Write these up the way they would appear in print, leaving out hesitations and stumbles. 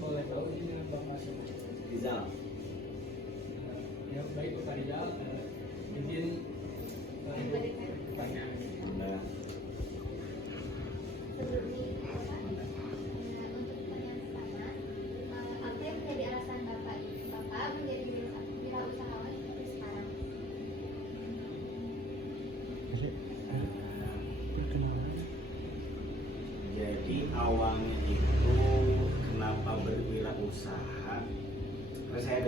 boleh tahu ini dengan Bapak siapa? Rizal. Ya baik Pak Rizal, izin pertanyaan. Nah, Apa yang menjadi alasan Bapak menjadi wirausahawan seperti sekarang? jadi awalnya itu kenapa berwirausaha? Karena saya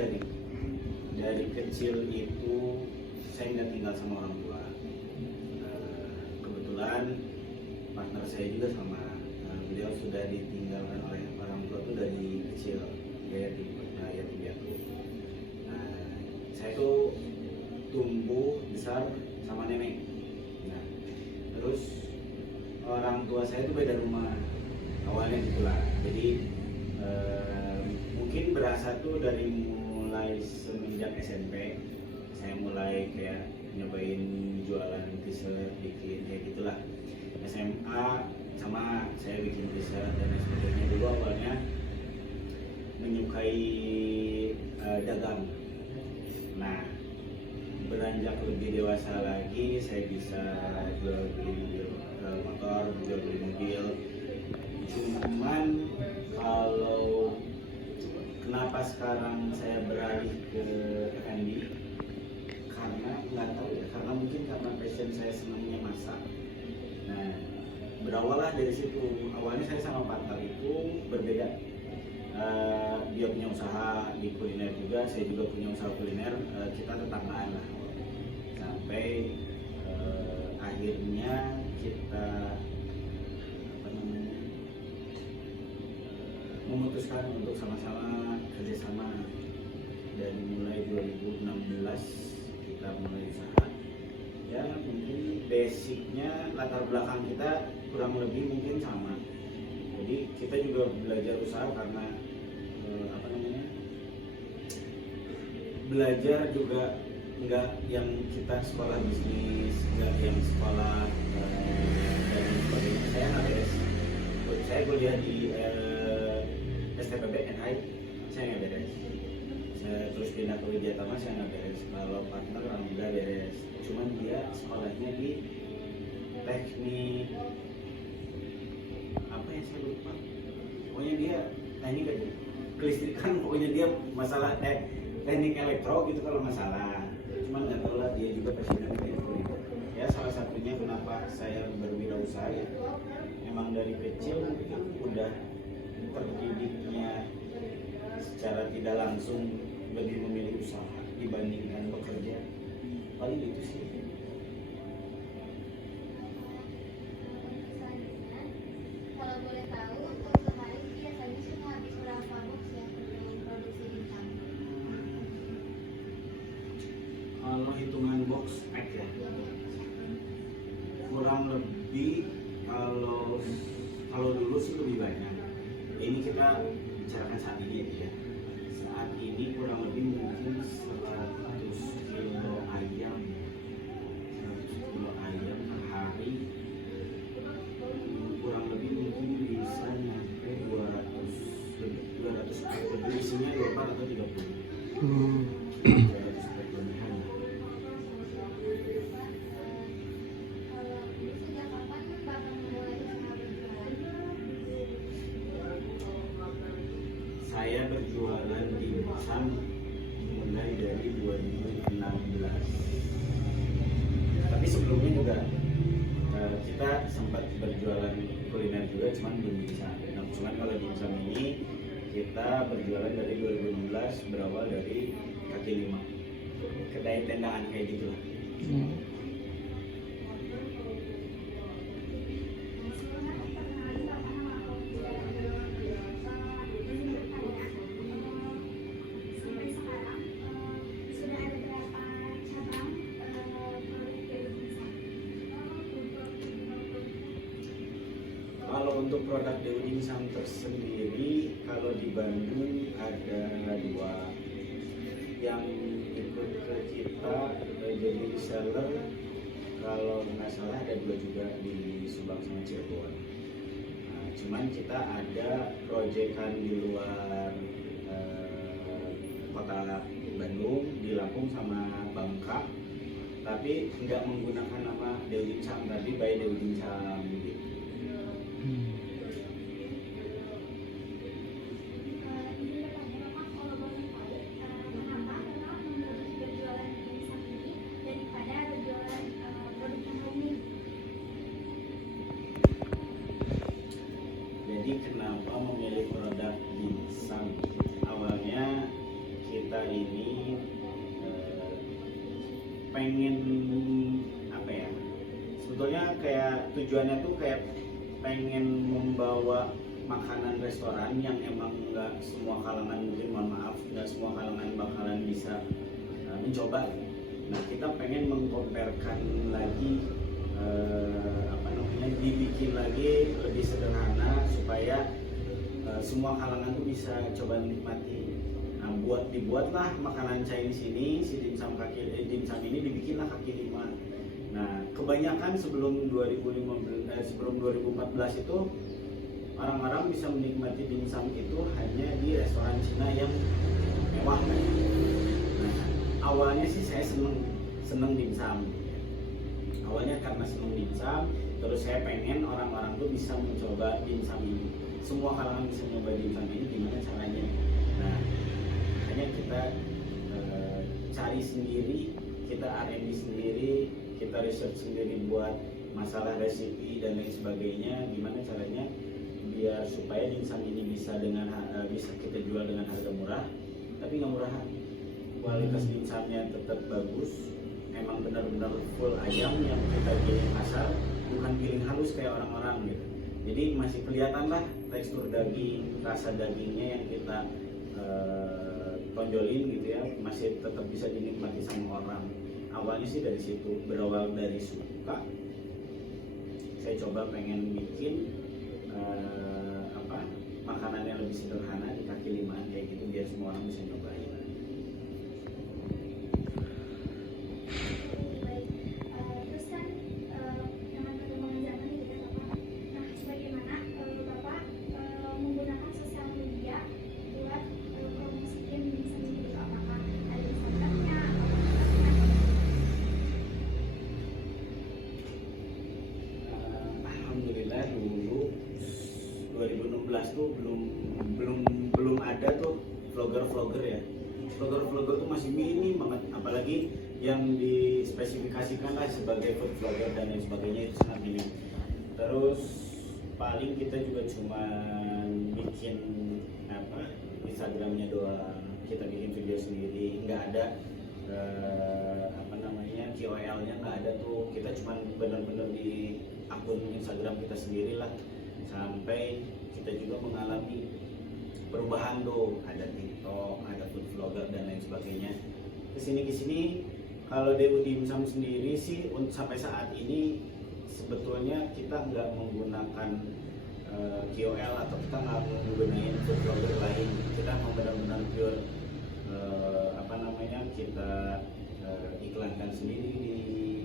dari kecil itu saya nggak tinggal sama orang tua. Kebetulan partner saya juga sama, beliau sudah ditinggalkan oleh orang tua tuh dari kecil, yatim piatu. Saya tuh tumbuh besar sama nenek. Nah, terus orang tua saya tuh beda rumah awalnya gitulah. Jadi mungkin berasa tuh dari mulai semenjak SMP saya mulai kayak nyobain jualan t-shirt, bikin kayak gitulah. SMA sama saya bikin t-shirt dan lain sebagainya. Dulu awalnya menyukai dagang. Nah, beranjak lebih dewasa lagi saya bisa jual beli motor, jual beli mobil. Cuman kalau kenapa sekarang saya beralih ke F&B, karena nggak tahu ya, karena mungkin karena passion saya senangnya masak. Nah, berawal dari situ. Awalnya saya sama partner itu berbeda. Dia punya usaha di kuliner juga, saya juga punya usaha kuliner. Kita tetanggaan lah. Sampai akhirnya kita memutuskan untuk sama-sama kerjasama. Dari mulai 2016 kita mulai usaha. Ya mungkin basicnya latar belakang kita kurang lebih mungkin sama. Jadi kita juga belajar usaha karena belajar juga nggak yang kita sekolah bisnis, nggak yang sekolah dan sebagainya. Saya nggak beres. Saya kuliah di STPB NI, saya nggak beres. Saya terus pindah ke Widya Tama, saya nggak beres. Kalau partner alhamdulillah beres. Cuman dia sekolahnya di teknik apa ya, saya lupa. Pokoknya dia teknik kelistrikan, pokoknya dia masalah teknik elektro gitu kalau masalah. Cuman nggak tahu lah, dia juga passionnya itu. Ya salah satunya kenapa saya berwirausaha ya, memang dari kecil udah terdidiknya secara tidak langsung lebih memilih usaha dibandingkan bekerja. Paling itu sih. Kalau boleh tahu, untuk sehari biasanya sudah habis berapa box ya untuk produksi bintang? Kalau hitungan box pack ya, kurang lebih kalau dulu sih lebih banyak. Ini kita bicarakan saat ini ya. Saat ini kurang lebih mungkin 100 kilo ayam, 100 kilo ayam per hari. Kurang lebih mungkin bisa nyampe 200 pack lebih, isinya 24 atau 30. 200 pack lebihan. Sejak kapan Bapak memulai usaha berjualan? Saya berjualan di Musam mulai dari 2016. Tapi sebelumnya juga kita sempat berjualan kuliner juga, cuman belum bisa. Nah, cuman kalau di Musam ini kita berjualan dari 2016, berawal dari kaki lima, kedai tendangan kayak gitu lah. Sampai sekarang sudah ada berapa cabang produk dari Bintang? Kalau untuk produk Dewi Dimsum tersendiri, kalau di Bandung ada 2 yang ikut ke kita jadi reseller. Kalau nggak salah ada 2 juga di Subang sama Cirebon. Nah, cuman kita ada proyekan di luar kota Bandung, di Lampung sama Bangka, tapi nggak menggunakan nama Dewi Dimsum, tapi by Dewi Dimsum gitu. Izin bertanya Bapak, kalau boleh tahu, mengapa Bapak memilih berjualan dimsum ini daripada berjualan produk yang lainnya? Jadi kenapa memilih produk dimsum? Awalnya kita ini pengen apa ya? Sebetulnya kayak tujuannya tuh kayak pengen membawa makanan restoran yang emang nggak semua kalangan, mungkin mohon maaf, nggak semua kalangan bakalan bisa mencoba. Nah, kita pengen mengkomparkan lagi apa namanya, dibikin lagi lebih sederhana supaya semua kalangan tuh bisa coba nikmati. Nah, dibuatlah makanan Chinese ini, si dimsum ini dibikinlah kaki lima. Nah, kebanyakan sebelum 2014 itu orang-orang bisa menikmati dimsum itu hanya di restoran Cina yang mewah kan. Nah, awalnya sih saya seneng dimsum. Awalnya karena seneng dimsum, terus saya pengen orang-orang tuh bisa mencoba dimsum ini. Semua kalangan bisa mencoba dimsum ini, gimana caranya. Nah, hanya kita cari sendiri, kita R&D sendiri, kita research sendiri buat masalah resipi dan lain sebagainya, gimana caranya biar supaya dimsum ini bisa kita jual dengan harga murah, tapi nggak murahan. Kualitas dimsumnya tetap bagus, emang benar-benar full ayam yang kita giling kasar, bukan giling halus kayak orang-orang gitu. Jadi masih kelihatan lah tekstur daging, rasa dagingnya yang kita tonjolin gitu ya, masih tetap bisa dinikmati sama orang. Awalnya sih dari situ, berawal dari suka, saya coba pengen bikin makanan yang lebih sederhana di kaki lima kayak gitu, biar semua orang bisa nyobain. Baik, terus kan dengan perkembangan zaman gitu ya Bapak. Nah, bagaimana Bapak menggunakan sosial media buat promosiin dimsum ini? Apakah ada Instagramnya atau Alhamdulillah dulu 2016 tuh belum ada tuh vlogger ya. Vlogger tuh masih minim banget, apalagi yang dispesifikasikan lah sebagai food vlogger dan lain sebagainya itu sangat minim. Terus paling kita juga cuma bikin Instagramnya doang, kita bikin video sendiri, nggak ada KOL-nya nggak ada tuh. Kita cuma benar-benar di akun Instagram kita sendiri lah, sampai kita juga mengalami perubahan tuh, ada TikTok, ada food vlogger dan lain sebagainya. Kesini kalau Dewi Dimsum sendiri sih sampai saat ini sebetulnya kita nggak menggunakan KOL atau kita nggak menggunakan food vlogger lain. Kita mau benar-benar pure kita iklankan sendiri di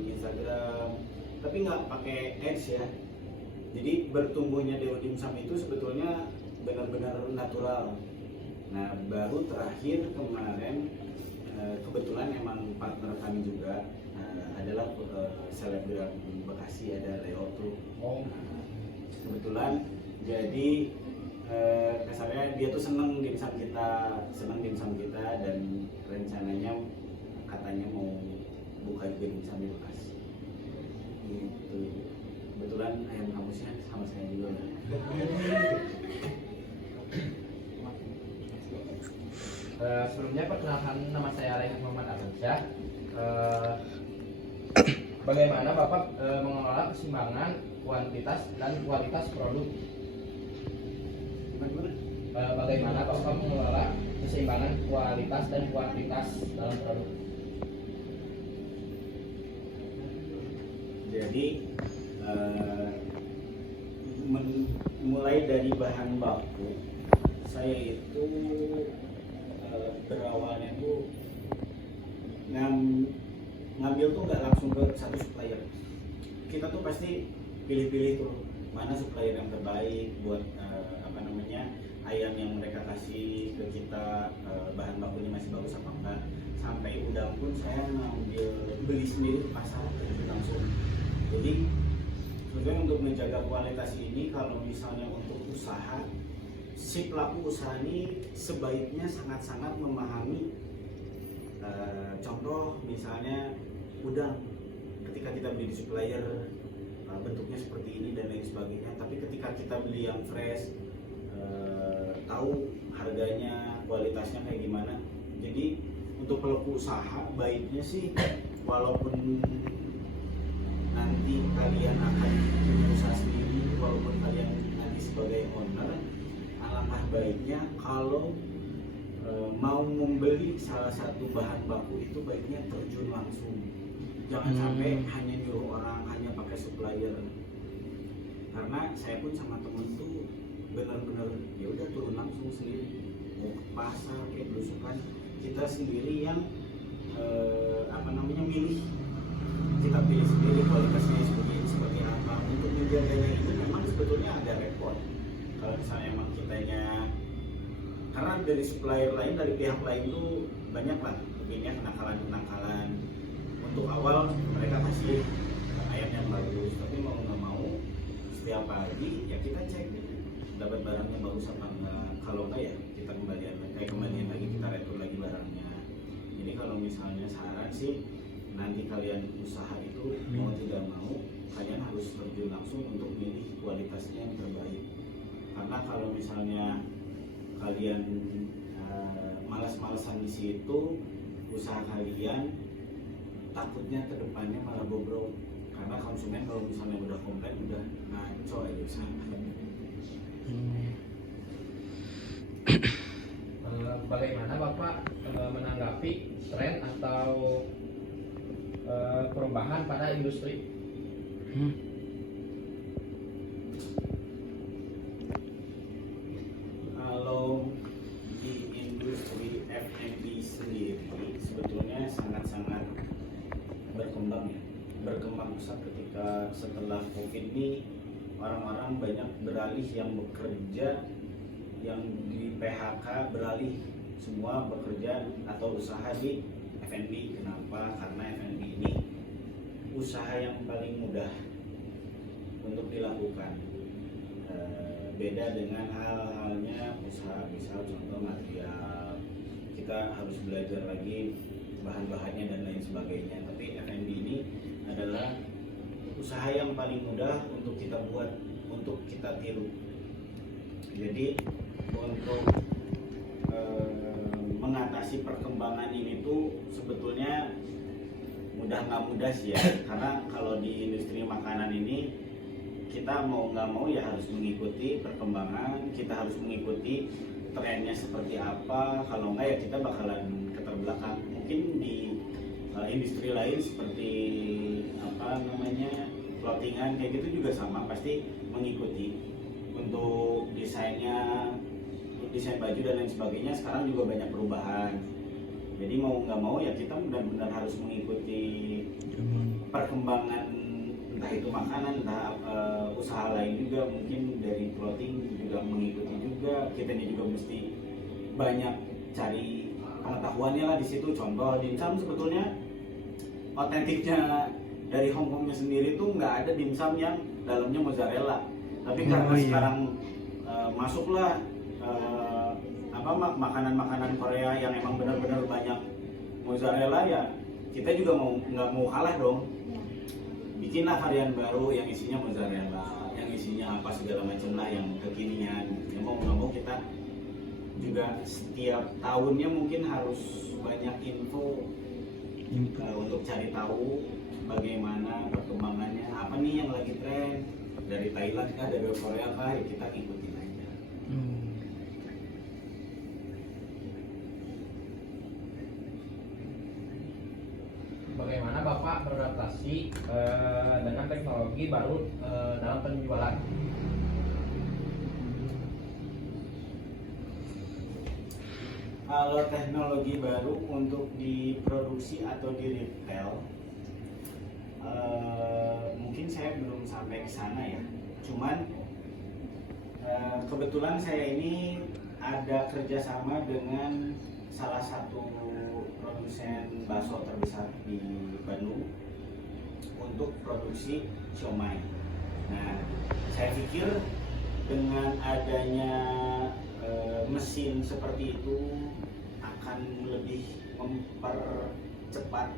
Instagram, tapi nggak pakai ads ya. Jadi bertumbuhnya Dewi Dimsum itu sebetulnya benar-benar natural. Nah, baru terakhir kemarin kebetulan emang partner kami juga adalah selebgram Bekasi, ada Leo tuh. Kebetulan jadi kasarnya dia tuh seneng dimsum kita dan rencananya katanya mau buka juga dimsum di Bekasi. Gitu. Kebetulan ayam kampusnya sama saya juga. Sebelumnya perkenalkan, nama saya Raihan Muhammad Armansyah. Bagaimana Bapak mengelola keseimbangan kuantitas dan kualitas produk? Bagaimana Bapak mengelola keseimbangan kualitas dan kuantitas dalam produk? Jadi mulai dari bahan baku, saya itu berawalnya tuh ngambil tuh nggak langsung ke satu supplier. Kita tuh pasti pilih-pilih tuh mana supplier yang terbaik buat ayam yang mereka kasih ke kita, bahan bakunya masih bagus apa enggak. Sampai udang pun saya ngambil beli sendiri di pasar langsung. Jadi sebenarnya untuk menjaga kualitas ini, kalau misalnya untuk usaha, si pelaku usaha ini sebaiknya sangat-sangat memahami. Contoh misalnya udang, ketika kita beli di supplier bentuknya seperti ini dan lain sebagainya, tapi ketika kita beli yang fresh, tahu harganya, kualitasnya kayak gimana. Jadi untuk pelaku usaha baiknya sih, walaupun nanti kalian akan berusaha sendiri, walaupun kalian nanti sebagai owner, alangkah baiknya kalau mau membeli salah satu bahan baku itu baiknya terjun langsung. Jangan sampai hanya nyuruh orang, hanya pakai supplier. Karena saya pun sama temen tuh benar-benar ya udah turun langsung sendiri, mau ke pasar kayak belusukan, kita sendiri yang milih, kita pilih sendiri kualitasnya seperti apa. Untuk menjaganya itu memang sebetulnya agak repot kalau misalnya emang kitanya, karena dari supplier lain, dari pihak lain tuh banyak lah mungkinnya kenakalan. Untuk awal mereka kasih ayam yang bagus, tapi mau nggak mau setiap pagi ya kita cek dapat barangnya bagus apa enggak. Kalau enggak ya kita kembalian lagi, kita retur lagi barangnya. Jadi kalau misalnya saran sih, nanti kalian usaha itu mau tidak mau kalian harus terjun langsung untuk milih kualitasnya yang terbaik. Karena kalau misalnya kalian malas-malasan di situ, usaha kalian takutnya ke depannya malah bobrok. Karena konsumen kalau misalnya udah komplain, udah ngaco aja usaha. Bagaimana Bapak menanggapi tren atau perubahan pada industri? Kalau di industri F&B sendiri sebetulnya sangat-sangat berkembang pesat ketika setelah COVID ini, orang-orang banyak beralih yang bekerja, yang di PHK beralih semua bekerja atau usaha di F&B. Kenapa? Karena F&B ini usaha yang paling mudah untuk dilakukan. Beda dengan hal-halnya usaha, misal contoh material, kita harus belajar lagi bahan-bahannya dan lain sebagainya. Tapi F&B ini adalah usaha yang paling mudah untuk kita buat, untuk kita tiru. Jadi untuk mengatasi perkembangan ini tuh sebetulnya mudah nggak mudah sih ya. Karena kalau di industri makanan ini kita mau nggak mau ya harus mengikuti perkembangan, kita harus mengikuti trennya seperti apa. Kalau nggak ya kita bakalan keterbelakang. Mungkin di industri lain seperti clothingan kayak gitu juga sama, pasti mengikuti untuk desainnya, desain baju dan lain sebagainya. Sekarang juga banyak perubahan. Jadi mau nggak mau ya kita benar-benar harus mengikuti perkembangan, entah itu makanan, entah usaha lain juga. Mungkin dari clothing juga mengikuti juga. Kita ini juga mesti banyak cari pengetahuannya lah di situ. Contoh dimsum sebetulnya otentiknya dari Hongkongnya sendiri tuh nggak ada dimsum yang dalamnya mozzarella. Tapi karena sekarang masuklah makanan-makanan Korea yang emang benar-benar banyak mozzarella, ya kita juga nggak mau kalah dong. Bikinlah varian baru yang isinya mozzarella, yang isinya apa segala macam lah yang kekinian. Ya mau nggak mau kita juga setiap tahunnya mungkin harus banyak info untuk cari tahu bagaimana perkembangannya, apa nih yang lagi tren, dari Thailand kah, dari Korea kah, ya kita ikutin aja. Bagaimana Bapak beradaptasi dengan teknologi baru dalam penjualan? Kalau teknologi baru untuk diproduksi atau di retail, mungkin saya belum sampai ke sana ya. Cuman kebetulan saya ini ada kerjasama dengan salah satu produsen bakso terbesar di Bandung untuk produksi siomay. Nah, saya pikir dengan adanya mesin seperti itu akan lebih mempercepat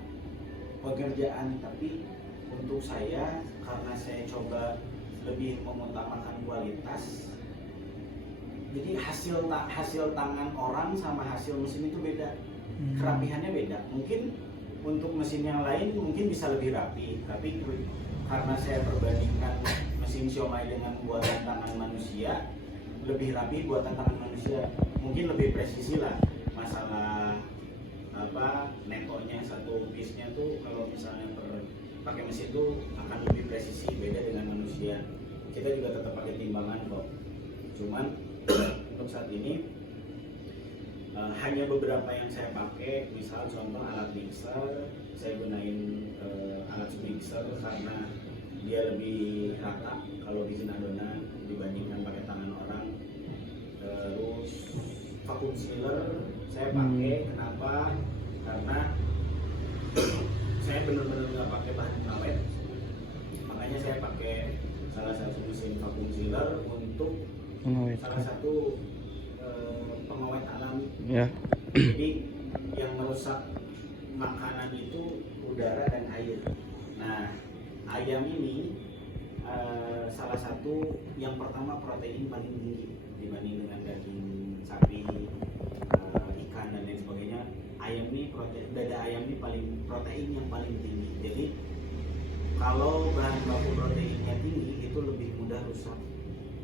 pekerjaan, tapi untuk saya karena saya coba lebih mengutamakan kualitas, jadi hasil tangan orang sama hasil mesin itu beda, kerapihannya beda. Mungkin untuk mesin yang lain mungkin bisa lebih rapi, tapi karena saya perbandingkan mesin siomay dengan buatan tangan manusia, lebih rapi buatan tangan manusia, mungkin lebih presisi lah. Masalah netonya satu piece-nya tuh kalau misalnya pakai mesin tuh akan lebih presisi, beda dengan manusia. Kita juga tetap pakai timbangan kok, cuman untuk saat ini hanya beberapa yang saya pakai. Misal contoh alat mixer, saya gunain alat mixer karena dia lebih rata kalau bikin adonan dibandingkan pakai tangan orang. Terus vacuum sealer saya pakai, kenapa? Karena saya benar-benar nggak pakai bahan pengawet, makanya saya pakai salah satu mesin vacuum sealer untuk salah satu pengawet alami. Ya. Jadi yang merusak makanan itu udara dan air. Nah, ayam ini salah satu yang pertama protein paling tinggi dibanding dengan daging sapi, ikan dan lain sebagainya. Ayam ini dada ayam ini protein yang paling tinggi. Jadi kalau bahan baku proteinnya tinggi itu lebih mudah rusak.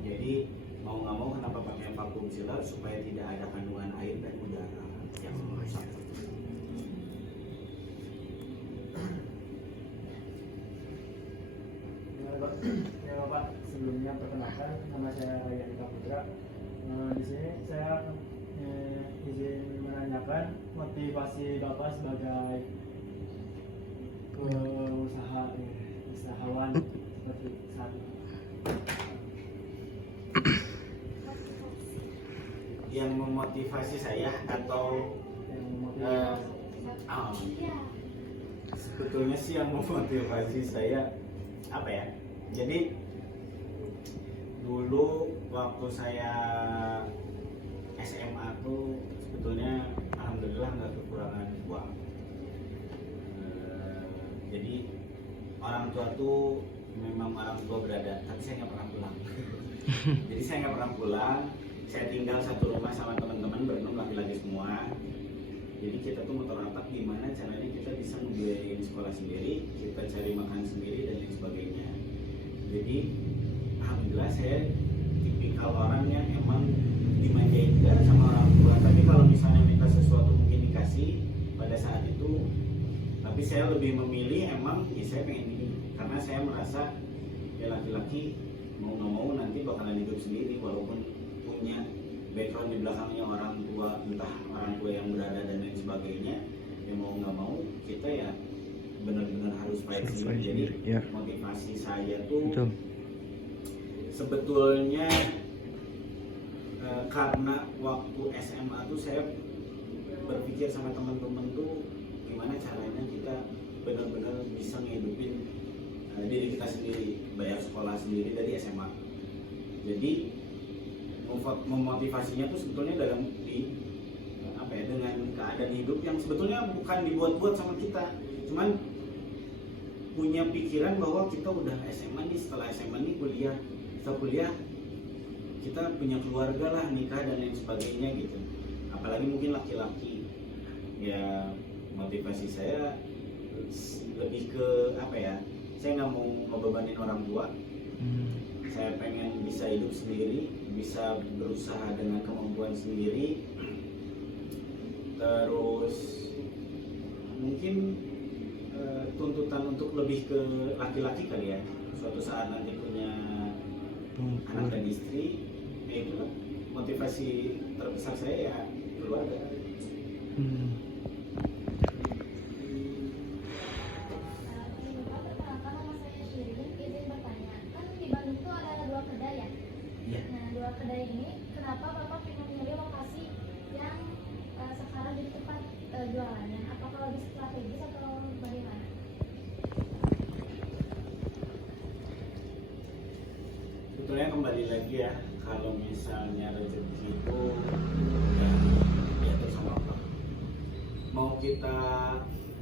Jadi mau nggak mau kenapa pakai vacuum sealer, supaya tidak ada kandungan air dan udara yang merusak. Ya Bapak, sebelumnya perkenalkan, nama saya Ryan Putra. Di sini saya izin menanyakan motivasi Bapak sebagai usahawan seperti saat ini. Yang memotivasi saya atau Yang memotivasi. sebetulnya sih yang memotivasi saya apa ya? Jadi dulu waktu saya SMA tuh sebetulnya alhamdulillah nggak kekurangan uang. Jadi orang tua tuh memang orang tua berada, tapi saya nggak pernah pulang. Jadi saya nggak pernah pulang. Saya tinggal satu rumah sama teman-teman berenam laki-laki semua. Jadi kita tuh motor otak gimana caranya kita bisa membiayain sekolah sendiri, kita cari makan sendiri dan lain sebagainya. Jadi alhamdulillah saya tipikal orang yang emang dimanjain kan sama orang tua. Tapi kalau misalnya minta sesuatu mungkin dikasih pada saat itu. Tapi saya lebih memilih emang ya saya pengen ini, karena saya merasa ya laki-laki mau nggak mau nanti bakalan hidup sendiri, walaupun punya background di belakangnya orang tua, entah orang tua yang berada dan lain sebagainya. Ya mau nggak mau kita ya benar-benar harus fight sendiri. Jadi ya. Motivasi saya tuh Betul. sebetulnya karena waktu SMA tuh saya berpikir sama teman-teman tuh gimana caranya kita benar-benar bisa ngehidupin diri kita sendiri, bayar sekolah sendiri dari SMA. Jadi memotivasinya tuh sebetulnya dalam dengan keadaan hidup yang sebetulnya bukan dibuat-buat sama kita, cuman punya pikiran bahwa kita udah SMA nih, setelah SMA nih kuliah, setelah kuliah kita punya keluarga lah, nikah dan lain sebagainya gitu. Apalagi mungkin laki-laki, ya motivasi saya lebih ke saya nggak mau ngebebanin orang tua. Saya pengen bisa hidup sendiri, bisa berusaha dengan kemampuan sendiri. Terus mungkin tuntutan untuk lebih ke laki-laki kali ya, suatu saat nanti punya anak dan istri. Ya itu motivasi terbesar saya ya keluarga. Perkenalkan, nama saya Shirin. Izin bertanya, kan di Bandung tuh ada 2 lagi ya, kalau misalnya rezeki itu ya terus sama Allah. Mau kita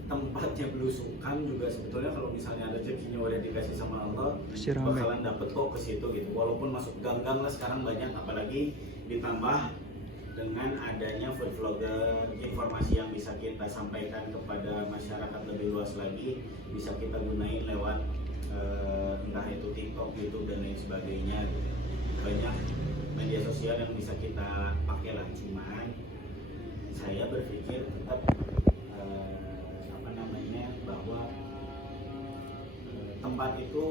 tempatnya belusukan juga sebetulnya kalau misalnya rezekinya udah dikasih sama Allah Pasti rame. bakalan dapet kok ke situ gitu. Walaupun masuk gang-gang lah sekarang banyak, apalagi ditambah dengan adanya food vlogger, informasi yang bisa kita sampaikan kepada masyarakat lebih luas lagi bisa kita gunain lewat entah itu TikTok, YouTube dan lain sebagainya gitu. Banyak media sosial yang bisa kita pakai lah, cuman saya berpikir tetap bahwa tempat itu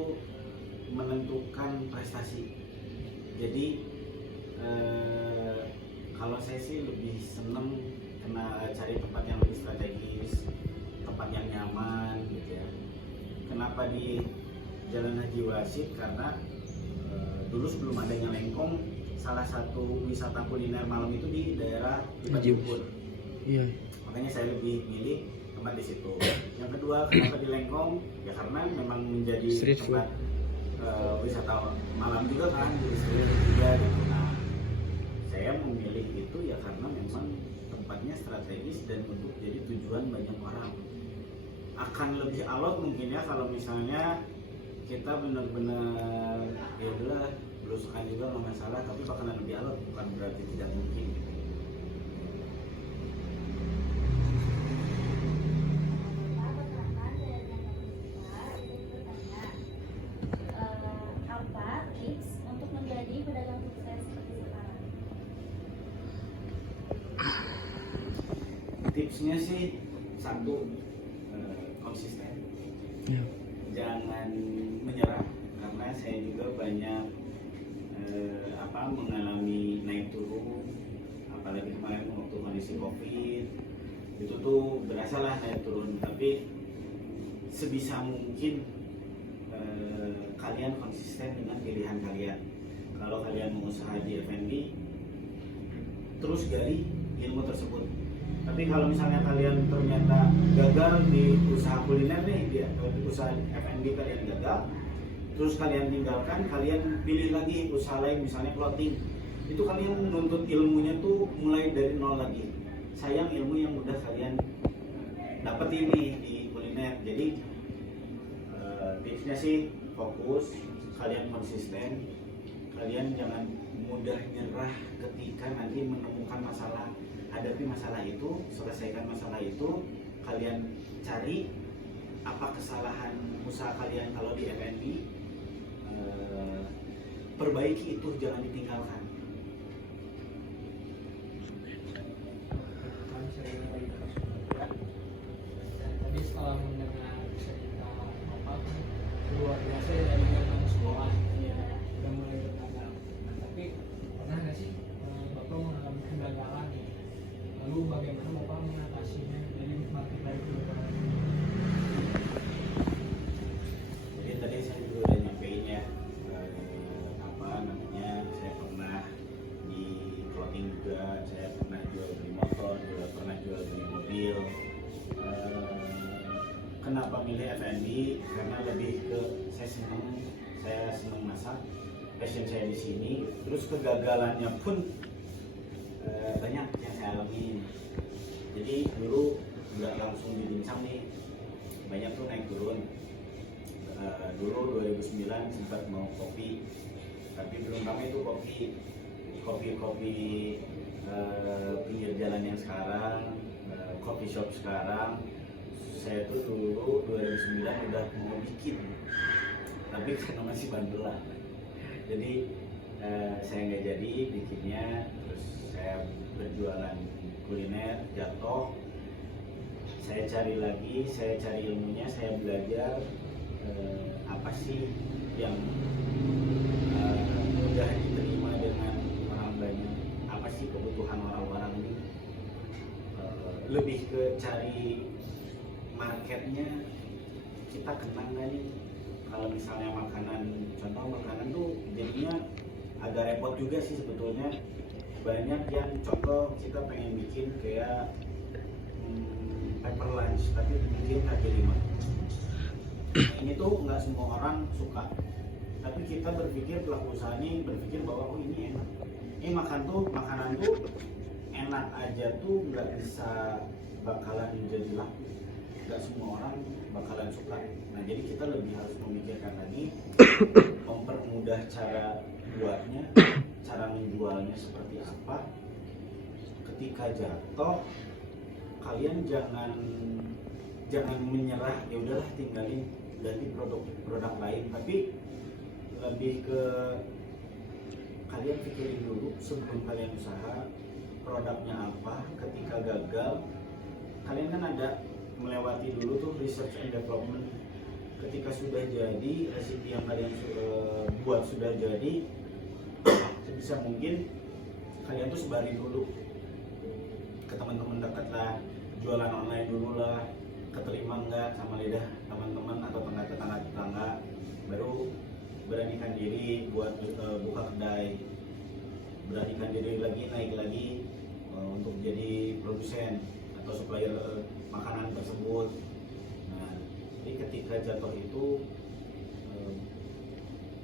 menentukan prestasi. Jadi kalau saya sih lebih seneng cari tempat yang lebih strategis, tempat yang nyaman gitu ya. Kenapa di Jalan Haji Wasit? Karena dulu sebelum adanya Lengkong, salah satu wisata kuliner malam itu di daerah Jepun. Iya. Makanya saya lebih milih tempat di situ. Yang kedua, kenapa di Lengkong? Ya karena memang menjadi Street tempat wisata malam juga kan, di street juga gitu. Nah, saya memilih itu ya karena memang tempatnya strategis dan untuk jadi tujuan banyak orang. Akan lebih alot mungkin ya kalau misalnya kita benar-benar ya udah belusukan juga nggak masalah, tapi bakalan lebih alot, bukan berarti tidak mungkin. Apa tips untuk menjadi pedagang sukses seperti sekarang? Tipsnya sih satu, konsisten. Iya. Jangan menyerah, karena saya juga banyak mengalami naik turun, apalagi kemarin waktu kondisi COVID itu tuh berasa lah naik turun, tapi sebisa mungkin kalian konsisten dengan pilihan kalian. Kalau kalian mau usaha di F&B, terus gali ilmu tersebut. Tapi kalau misalnya kalian ternyata gagal di usaha kuliner nih, di usaha F&B kalian gagal, terus kalian tinggalkan, kalian pilih lagi usaha lain, misalnya clothing, itu kalian menuntut ilmunya tuh mulai dari nol lagi. Sayang ilmu yang udah kalian dapet ini di kuliner. Jadi tipsnya sih fokus, kalian konsisten, kalian jangan mudah nyerah ketika nanti menemukan masalah. Hadapi masalah itu, selesaikan masalah itu, kalian cari apa kesalahan usaha kalian kalau di F&B, perbaiki itu, jangan ditinggalkan. Tadi setelah mendengar cerita Bapak luar biasa ya, dari zaman sekolah udah mulai berdagang. Nah, tapi pernah nggak sih Bapak mengalami kegagalan nih? Lalu bagaimana Bapak mengatasinya? Jadi bangkit lagi ke depan. Jadi tadi saya juga udah nyampein ya, saya pernah di clothing juga, saya pernah jual beli motor, juga pernah jual beli mobil. Kenapa milih F&B? Karena lebih ke saya senang masak, passion saya di sini. Terus kegagalannya pun banyak yang saya alami. Jadi dulu nggak langsung dibincang nih, banyak tuh naik turun. Dulu 2009 sempat mau kopi, tapi belum ramai tuh kopi pinggir jalan yang sekarang, coffee shop sekarang. Saya tuh dulu 2009 udah mau bikin, tapi karena masih bandelan, jadi saya nggak jadi bikinnya. Terus saya berjualan kuliner, jatuh. Saya cari lagi, saya cari ilmunya, saya belajar apa sih yang mudah diterima dengan orang banyak, apa sih kebutuhan orang-orang ini. Lebih ke cari marketnya, kita kenal nggak nih. Kalau misalnya contoh makanan tuh jadinya agak repot juga sih sebetulnya. Banyak yang contoh kita pengen bikin kayak pepper lunch, tapi bikin kaki lima. Ini tuh nggak semua orang suka. Tapi kita berpikir, pelaku usaha ini berpikir bahwa oh ini enak. Makanan tuh enak aja tuh nggak bisa bakalan jadi laku. Nggak semua orang bakalan suka. Nah jadi kita lebih harus memikirkan lagi, mempermudah cara buatnya, cara menjualnya seperti apa. Ketika jatuh, kalian jangan menyerah, ya udahlah tinggalin ganti produk lain, tapi lebih ke kalian pikirin dulu sebelum kalian usaha produknya apa. Ketika gagal, kalian kan ada melewati dulu tuh research and development. Ketika sudah jadi, resipi yang kalian buat sudah jadi, sebisa mungkin kalian tuh sebarin dulu ke teman-teman dekat lah, jualan online dulu lah, keterima enggak sama lidah teman-teman atau tetangga, baru beranikan diri buat buka kedai, beranikan diri lagi naik lagi untuk jadi produsen atau supplier makanan tersebut. Nah, jadi ketika jatuh itu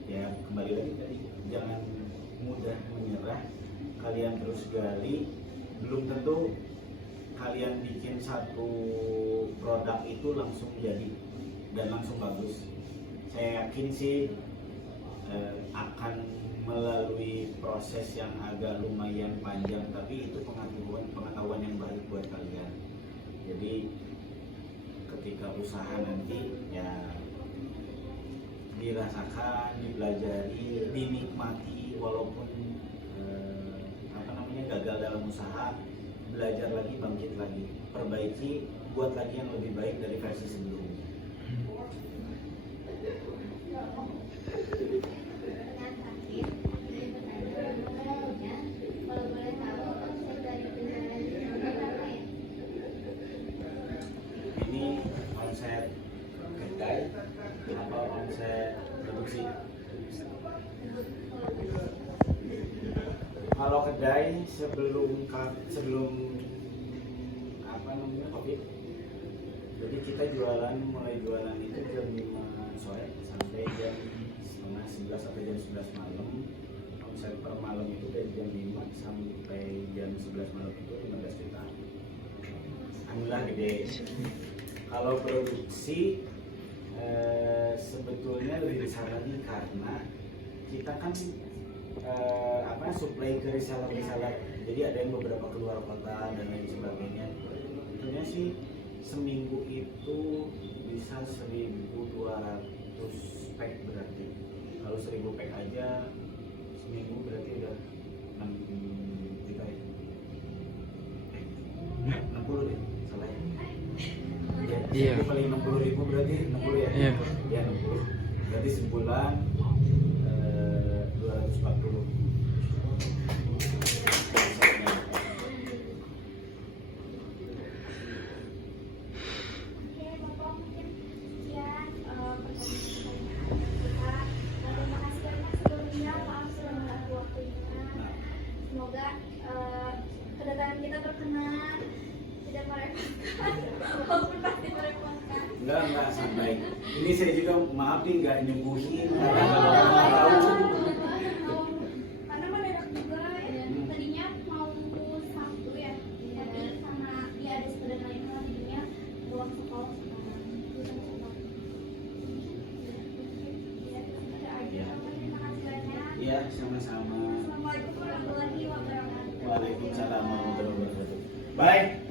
ya kembali lagi tadi, jangan mudah menyerah, kalian terus gali. Belum tentu kalian bikin satu produk itu langsung jadi dan langsung bagus. Saya yakin sih akan melalui proses yang agak lumayan panjang, tapi itu pengetahuan yang baik buat kalian. Jadi ketika usaha nanti ya dirasakan, dipelajari, dinikmati, walaupun gagal dalam usaha, belajar lagi, bangkit lagi, perbaiki, buat lagi yang lebih baik dari versi sebelumnya. Ini konsep kedai apa konsep produksi? Kalau kedai sebelum apa namanya COVID, jadi kita mulai jualan itu jam 5 sore sampai jam setengah 11 sampai jam 11 malam. Omset per malam itu dari jam 5 sampai jam 11 malam itu 15 juta. Alhamdulillah gede. Kalau produksi sebetulnya lebih besar lagi karena kita kan supply ke reseller, jadi ada yang beberapa keluar kota dan lain sebagainya. Tentunya sih seminggu itu bisa 1.200 pack berarti. Kalau 1.000 pack aja seminggu berarti udah 6 juta ya. 60 deh, salah ya. Iya. Kali 60.000 berarti 60 ya. Iya. Ya 60. Berarti sebulan 240. Semoga kedatangan kita berkenan, tidak merepotkan, walaupun pasti merepotkan. Enggak santai. Ini saya juga maafin nggak nyembuhin karena mendadak juga ya. Tadinya mau Sabtu ya, tapi sama dia ada sepeda lain tadinya pulang sekolah sekarang. Terima kasih banyak. Iya, sama-sama. Assalamualaikum warahmatullahi wabarakatuh. Waalaikumsalam warahmatullahi wabarakatuh. Baik.